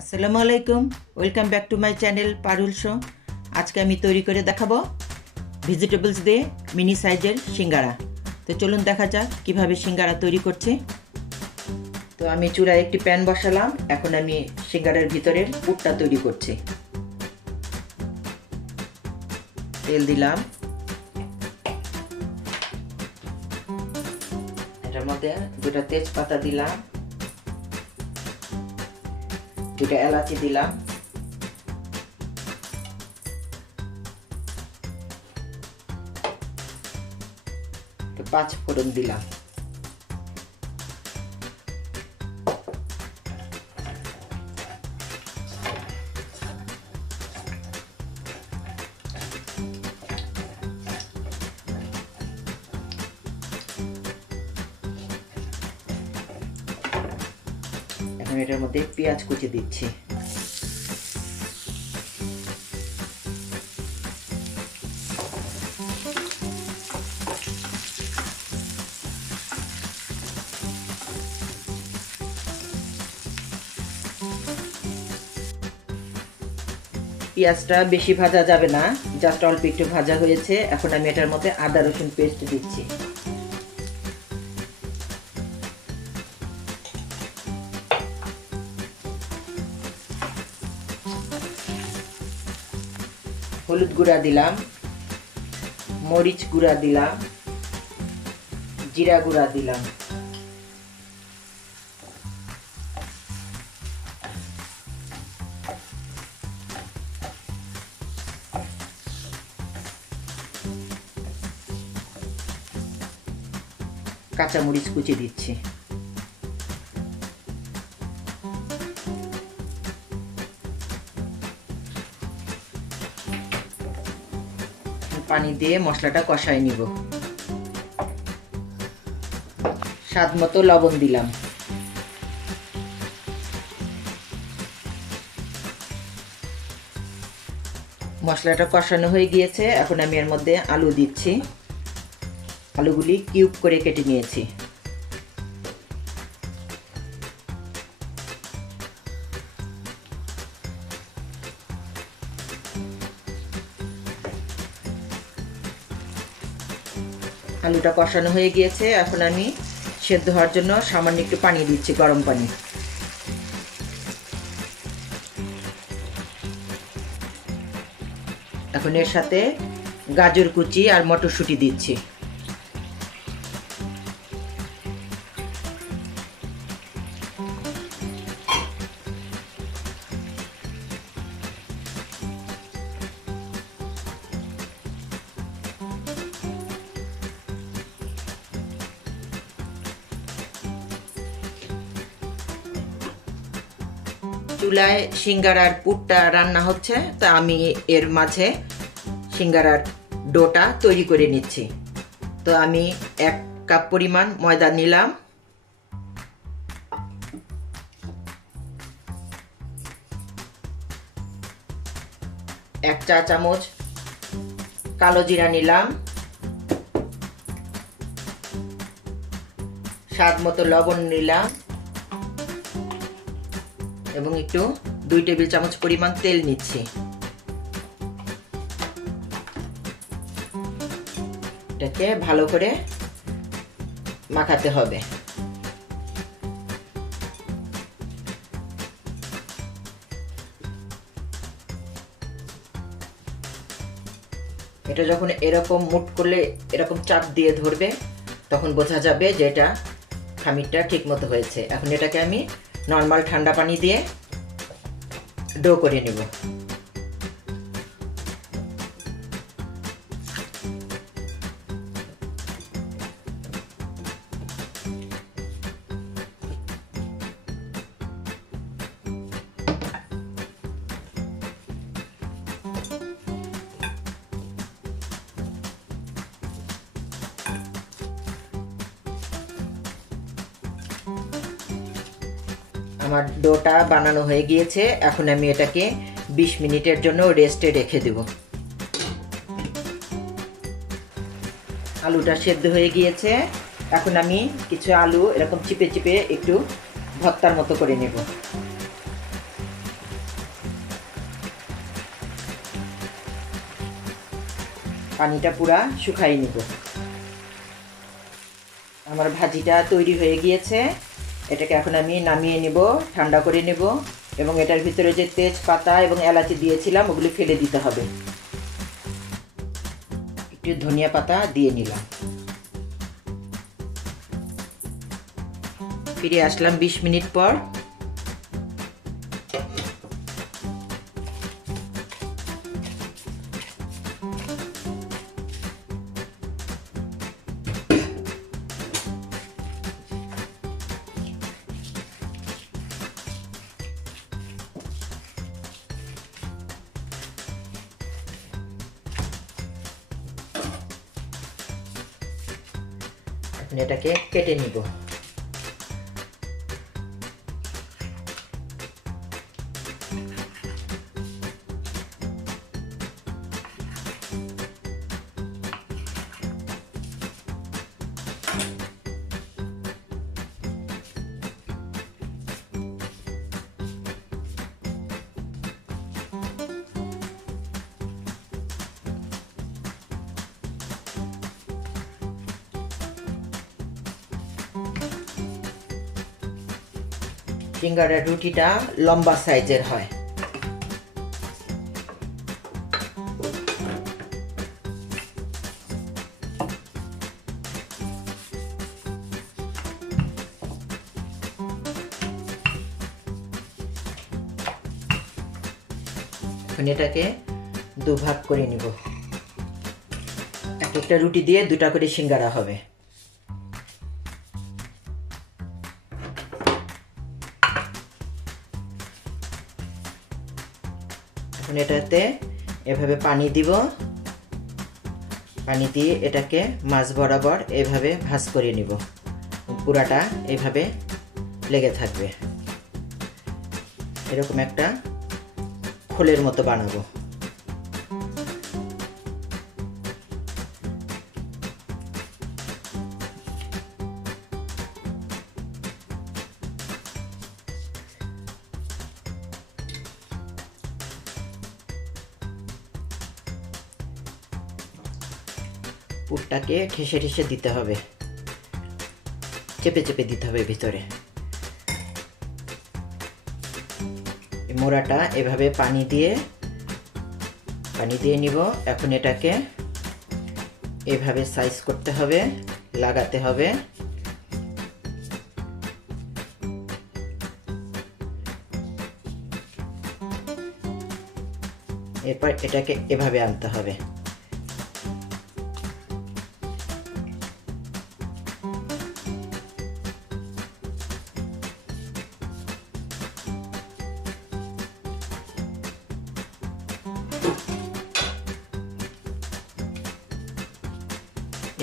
আসসালামু আলাইকুম, welcome back to my channel Parul show. আজকে আমি তৈরি করে দেখাবো ভেজিটেবলস দিয়ে মিনি সাইজের সিঙ্গারা। তো চলুন দেখা যাক কিভাবে সিঙ্গারা তৈরি করছি। তো আমি চুলায় একটি প্যান বসালাম। এখন আমি সিঙ্গারার ভিতরের পুরটা তৈরি করছি। তেল দিলাম, এটার মধ্যে দুটা তেজপাতা দিলাম, দুটা এলাচি দিলাম, পাঁচ ফোড়ন দিলাম, এখন এটার মধ্যে পেঁয়াজ কুচি দিচ্ছি। পেঁয়াজটা বেশি ভাজা যাবে না, জাস্ট অল্প একটু ভাজা হয়েছে। এখন আমি এটার মধ্যে আদা রসুন পেস্ট দিচ্ছি। হলুদ গুঁড়া দিলাম, মরিচ গুঁড়া দিলাম, জিরা গুঁড়া দিলাম, কাঁচা মরিচ কুচি দিচ্ছি। পানি দিয়ে মশলাটা কষায় নিব। স্বাদ মতো লবণ দিলাম। মশলাটা কষানো হয়ে গিয়েছে। এখন আমি এর মধ্যে আলু দিচ্ছি। আলুগুলি কিউব করে কেটে নিয়েছি। আলুটা কষানো হয়ে গিয়েছে। এখন আমি সেদ্ধ হওয়ার জন্য সামান্য একটু পানি দিচ্ছি, গরম পানি। এখন এর সাথে গাজর কুচি আর মটরশুঁটি দিচ্ছি। চুলায় সিঙ্গারার পুরটা রান্না হচ্ছে, তা আমি এর মাঝে সিঙ্গারার ডোটা তৈরি করে নিচ্ছি। তো আমি 1 কাপ পরিমাণ ময়দা নিলাম, এক চা চামচ কালো জিরা নিলাম, স্বাদ মতো লবণ নিলাম এবং একটু 2 টেবিল চামচ পরিমাণ তেল নিচ্ছি। এটাকে ভালো করে মাখাতে হবে। এটা যখন এরকম মুট করলে এরকম চাপ দিয়ে ধরবে, তখন বোঝা যাবে যে এটা খামিরটা ঠিক মতো হয়েছে। এখন এটাকে আমি নর্মাল ঠান্ডা পানি দিয়ে ডো করে নেব। আমার ডোটা বানানো হয়ে গিয়েছে। এখন আমি এটাকে 20 মিনিটের জন্য রেস্টে রেখে দেব। আলুটা সেদ্ধ হয়ে গিয়েছে। এখন আমি কিছু আলু এরকম চিপে চিপে একটু ভর্তার মতো করে নেব। পানিটা পুরা শুকাই নিব। আমার ভাজিটা তৈরি হয়ে গিয়েছে। এটাকে এখন আমি নামিয়ে নিব, ঠান্ডা করে নেব এবং এটার ভিতরে যে তেজপাতা এবং এলাচি দিয়েছিলাম ওগুলি ফেলে দিতে হবে। একটু ধনিয়া পাতা দিয়ে নিলাম। ফিরে আসলাম 20 মিনিট পর। এটাকে কেটে নিব। সিঙ্গারার রুটিটা লম্বা সাইজের হয়। এখন এটাকে দুভাগ করে নিব। একটা রুটি দিয়ে দুটা করে সিঙ্গারা হবে। এখন এটাতে এভাবে পানি দিব। পানি দিয়ে এটাকে মাছ বরাবর এভাবে ভাঁজ করে নিব। পুরাটা এভাবে লেগে থাকবে। এরকম একটা খোলের মতো বানাবো। পুরটাকে ঠেসে ঠেসে দিতে হবে, চেপে চেপে দিতে হবে ভিতরে। মোড়াটা এভাবে পানি দিয়ে নিব। এখন এটাকে এভাবে সাইজ করতে হবে, লাগাতে হবে। এরপর এটাকে এভাবে আনতে হবে।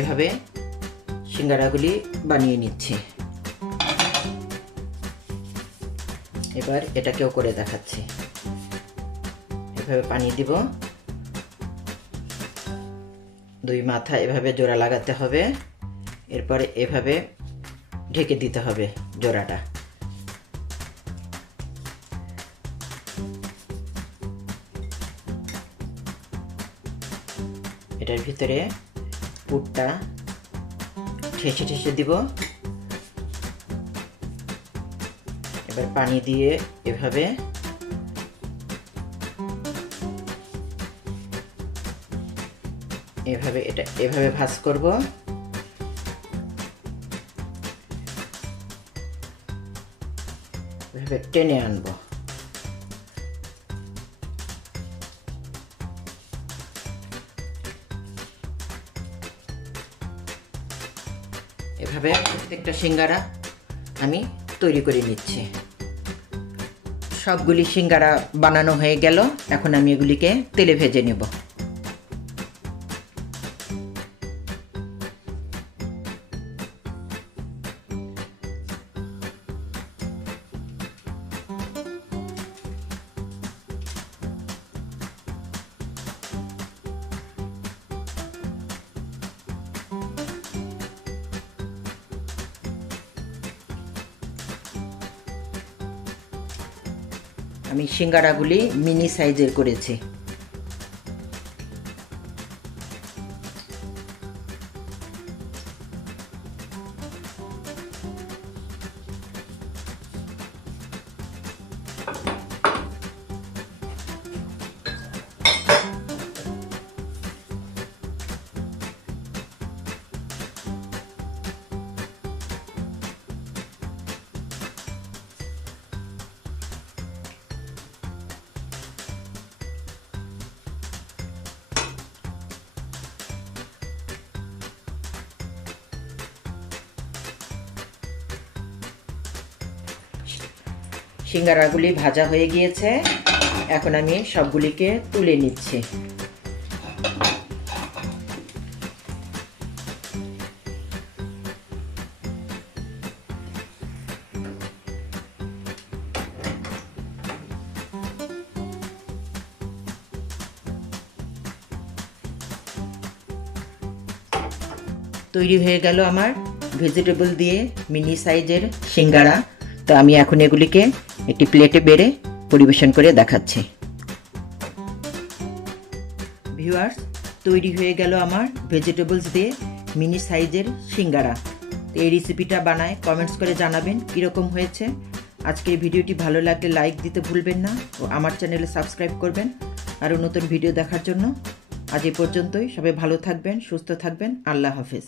এভাবে সিঙ্গারাগুলি বানিয়ে নিচ্ছি। এবার এটাকেও করে দেখাচ্ছি। এভাবে পানি দিব, দুই মাথা এভাবে জোড়া লাগাতে হবে। এরপরে এভাবে ঢেকে দিতে হবে জোড়াটা। এটার ভিতরে পুরটা ঠেসে ঠেসে দিব। এবার পানি দিয়ে এভাবে এটা এভাবে ভাঁজ করব। এভাবে টেনে আনবো। এভাবে প্রত্যেকটা সিঙ্গারা আমি তৈরি করে নিচ্ছি। সবগুলি সিঙ্গারা বানানো হয়ে গেল। এখন আমি এগুলিকে তেলে ভেজে নেব। আমি সিঙ্গারাগুলি মিনি সাইজের করেছি। সিঙ্গারাগুলি ভাজা হয়ে গিয়েছে। এখন আমি সবগুলিকে তুলে নিচ্ছি। তৈরি হয়ে গেল আমার ভেজিটেবল দিয়ে মিনি সাইজের সিঙ্গারা। তো আমি এখন এগুলিকে একটি প্লেটে বেড়ে পরিবেশন করে দেখাচ্ছি। ভিউয়ার্স, তৈরি হয়ে গেল আমার ভেজিটেবলস দিয়ে মিনি সাইজের সিঙ্গারা। তো এই রেসিপিটা বানায় কমেন্টস করে জানাবেন কীরকম হয়েছে। আজকের ভিডিওটি ভালো লাগলে লাইক দিতে ভুলবেন না ও আমার চ্যানেলে সাবস্ক্রাইব করবেন আরও নতুন ভিডিও দেখার জন্য। আজ এ পর্যন্তই। সবাই ভালো থাকবেন, সুস্থ থাকবেন। আল্লাহ হাফেজ।